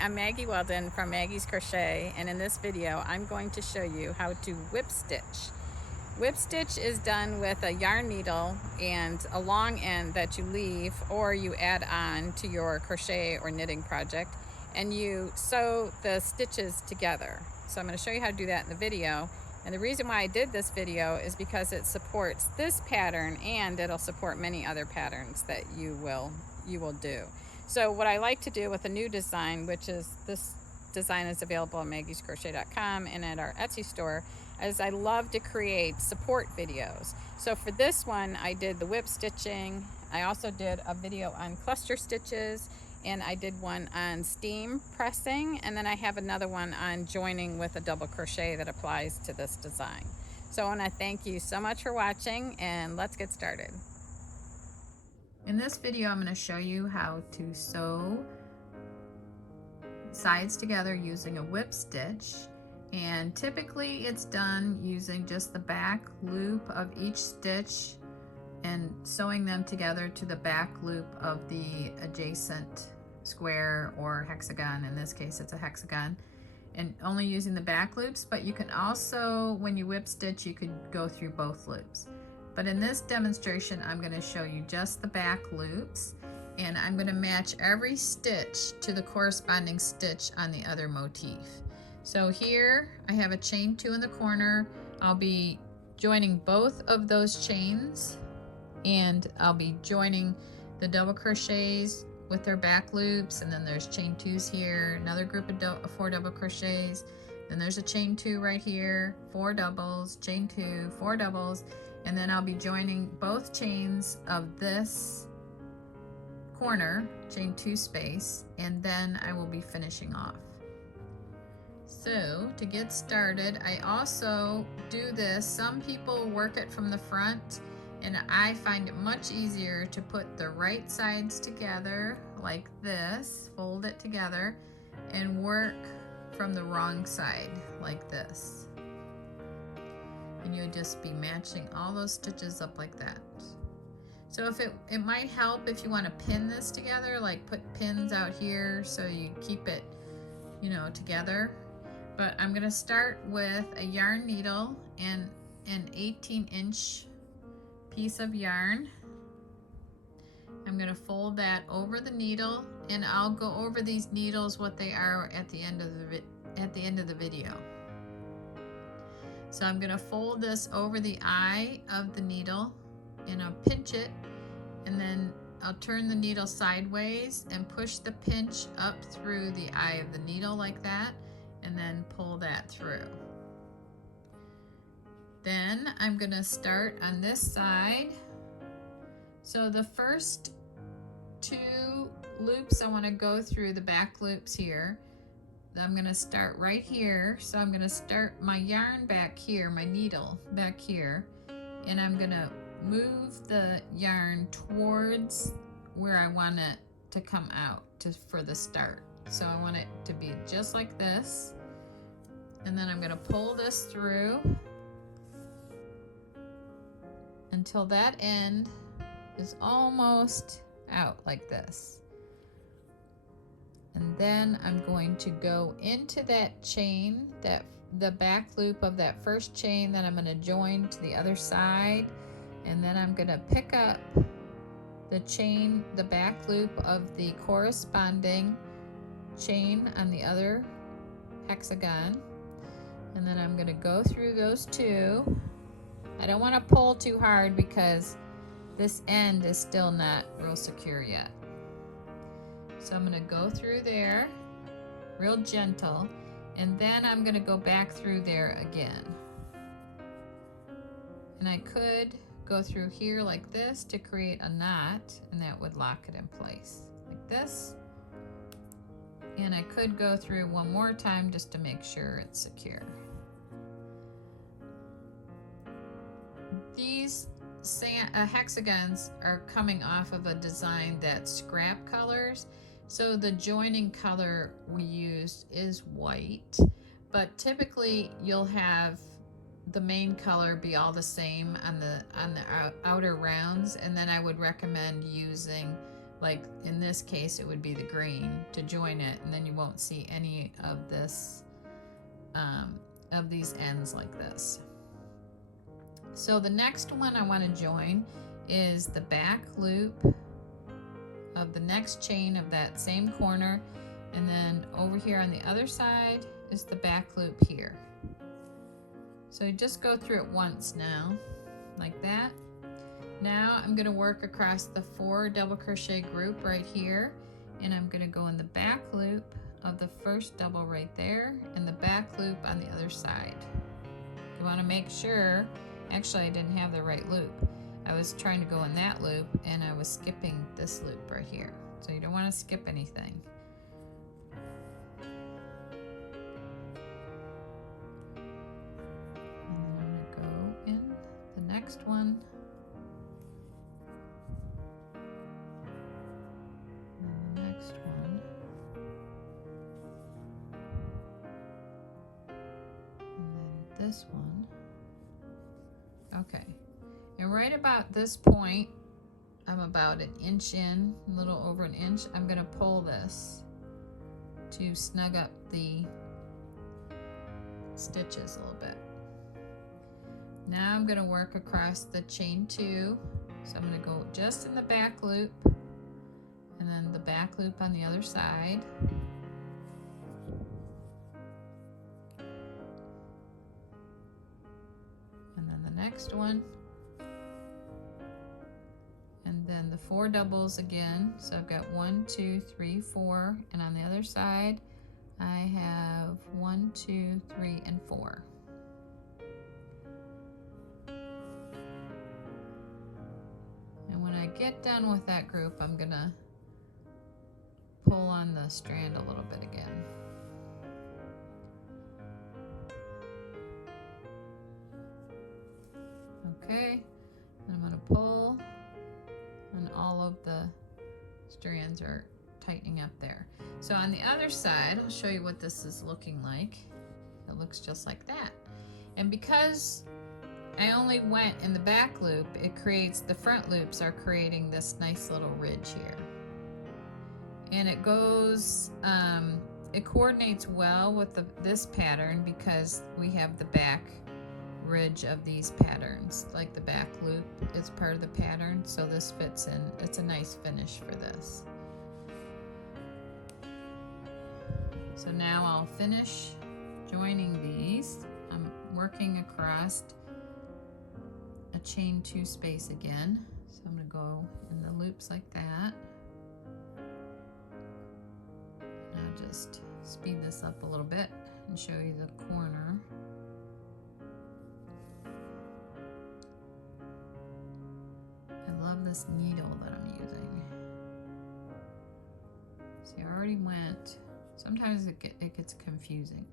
I'm Maggie Weldon from Maggie's Crochet, and in this video I'm going to show you how to whip stitch. Whip stitch is done with a yarn needle and a long end that you leave or you add on to your crochet or knitting project, and you sew the stitches together. So I'm going to show you how to do that in the video, and the reason why I did this video is because it supports this pattern and it'll support many other patterns that you will do. So what I like to do with a new design, which is this design is available at maggiescrochet.com and at our Etsy store, is I love to create support videos. So for this one, I did the whip stitching. I also did a video on cluster stitches, and I did one on steam pressing, and then I have another one on joining with a double crochet that applies to this design. So I want to thank you so much for watching, and let's get started. In this video, I'm going to show you how to sew sides together using a whip stitch, and typically it's done using just the back loop of each stitch and sewing them together to the back loop of the adjacent square or hexagon. In this case it's a hexagon, and only using the back loops, but you can also, when you whip stitch, you could go through both loops. But in this demonstration, I'm going to show you just the back loops, and I'm going to match every stitch to the corresponding stitch on the other motif. So here I have a chain 2 in the corner. I'll be joining both of those chains, and I'll be joining the double crochets with their back loops, and then there's chain 2s here, another group of 4 double crochets, then there's a chain 2 right here, 4 doubles, chain 2, 4 doubles, and then I'll be joining both chains of this corner, chain 2 space, and then I will be finishing off. So to get started, I also do this. Some people work it from the front, and I find it much easier to put the right sides together like this, fold it together, and work from the wrong side like this. And you'll just be matching all those stitches up like that. So if it might help if you want to pin this together, like put pins out here so you keep it, together. But I'm going to start with a yarn needle and an 18-inch piece of yarn. I'm going to fold that over the needle, and I'll go over these needles what they are at the end of the video. So I'm going to fold this over the eye of the needle, and I'll pinch it, and then I'll turn the needle sideways and push the pinch up through the eye of the needle like that, and then pull that through. Then I'm going to start on this side. So the first 2 loops I want to go through the back loops here. I'm going to start right here. So I'm going to start my yarn back here, my needle back here, and I'm going to move the yarn towards where I want it to come out for the start. So I want it to be just like this, and then I'm going to pull this through until that end is almost out like this. And then I'm going to go into that chain, the back loop of that first chain that I'm going to join to the other side, and then I'm going to pick up the back loop of the corresponding chain on the other hexagon, and then I'm going to go through those 2. I don't want to pull too hard because this end is still not real secure yet. So I'm going to go through there real gentle, and then I'm going to go back through there again. And I could go through here like this to create a knot, and that would lock it in place like this. And I could go through one more time just to make sure it's secure. These hexagons are coming off of a design that's scrap colors, so the joining color we used is white, but typically you'll have the main color be all the same on the outer rounds, and then I would recommend using like in this case it would be the green, to join it, and then you won't see any of this of these ends like this. So the next one I want to join is the back loop of the next chain of that same corner, and then over here on the other side is the back loop here. So you just go through it once now, like that. Now I'm going to work across the 4 double crochet group right here, and I'm going to go in the back loop of the first double right there and the back loop on the other side. You want to make sure, actually I didn't have the right loop. I was trying to go in that loop and I was skipping this loop right here. So you don't want to skip anything. And then I'm going to go in the next one. And the next one. And then this one. Okay. And right about this point, I'm about an inch in, a little over an inch. I'm going to pull this to snug up the stitches a little bit. Now I'm going to work across the chain 2. So I'm going to go just in the back loop and then the back loop on the other side. And then the next one. And then the 4 doubles again. So I've got 1, 2, 3, 4, and on the other side I have 1, 2, 3, and 4. And when I get done with that group, I'm gonna pull on the strand a little bit again. Okay, and I'm gonna pull, and all of the strands are tightening up there. So on the other side, I'll show you what this is looking like. It looks just like that. And because I only went in the back loop, it creates, the front loops are creating this nice little ridge here. And it goes, it coordinates well with this pattern because we have the back ridge of these patterns, like the back loop is part of the pattern, so this fits in. It's a nice finish for this. So now I'll finish joining these. I'm working across a chain 2 space again, so I'm going to go in the loops like that. And I'll just speed this up a little bit and show you the corner. I love this needle that I'm using. See, I already went, sometimes it gets confusing.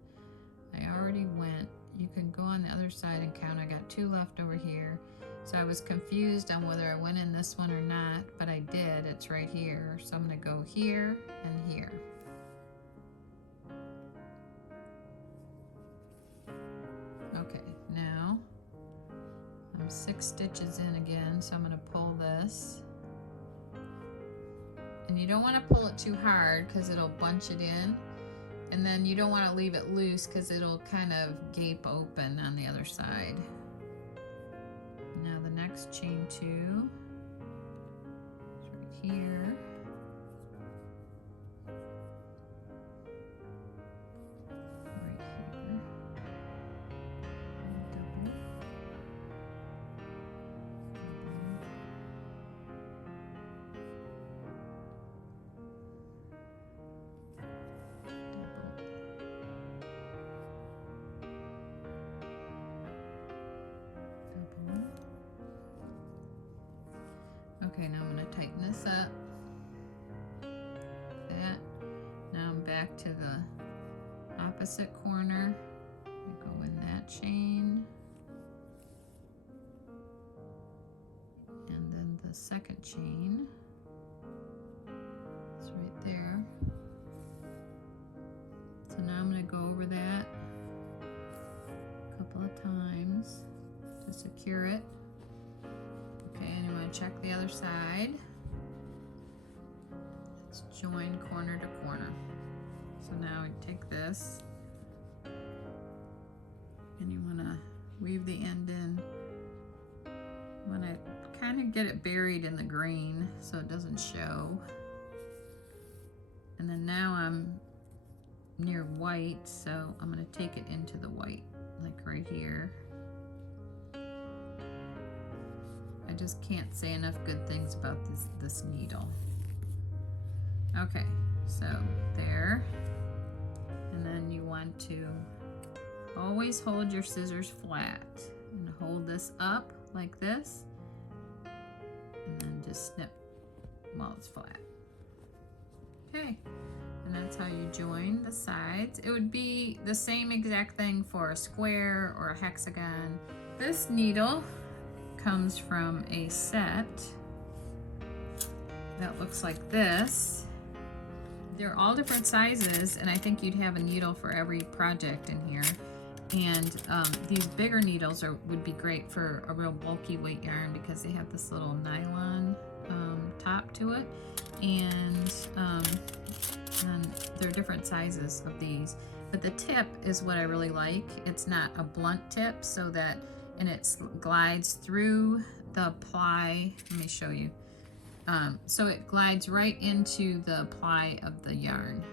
I already went, you can go on the other side and count. I got 2 left over here. So I was confused on whether I went in this one or not, but I did, it's right here. So I'm gonna go here and here. Okay, now I'm 6 stitches in again, so I'm going to pull this. And you don't want to pull it too hard because it'll bunch it in. And then you don't want to leave it loose because it'll kind of gape open on the other side. Now the next chain 2 is right here. Okay, now I'm going to tighten this up. That. Now I'm back to the opposite corner. I go in that chain. And then the second chain. It's right there. So now I'm going to go over that a couple of times to secure it. Okay, and I'm going to check the other side. join corner to corner. So now you take this and you want to weave the end in. You want to kind of get it buried in the green so it doesn't show. And then now I'm near white, so I'm going to take it into the white, like right here. I just can't say enough good things about this needle. Okay, so there. And then you want to always hold your scissors flat and hold this up like this, and then just snip while it's flat. Okay, and that's how you join the sides. It would be the same exact thing for a square or a hexagon. This needle comes from a set that looks like this. They're all different sizes, and I think you'd have a needle for every project in here. And these bigger needles would be great for a real bulky weight yarn because they have this little nylon top to it. And there are different sizes of these. But the tip is what I really like. It's not a blunt tip, so that, and it glides through the ply. Let me show you. So it glides right into the ply of the yarn.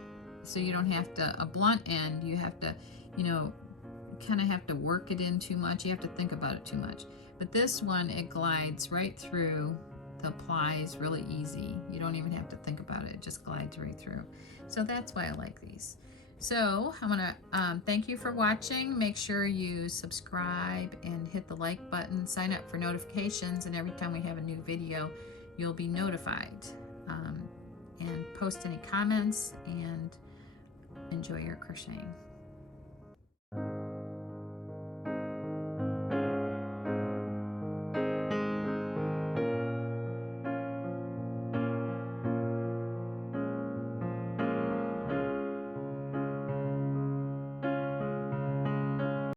So you don't have to, a blunt end, you have to, you know, kind of have to work it in too much. You have to think about it too much. But this one, it glides right through the plies really easy. You don't even have to think about it. It just glides right through. So that's why I like these. So I want to thank you for watching. Make sure you subscribe and hit the like button. Sign up for notifications, and every time we have a new video, you'll be notified. And post any comments, and enjoy your crocheting.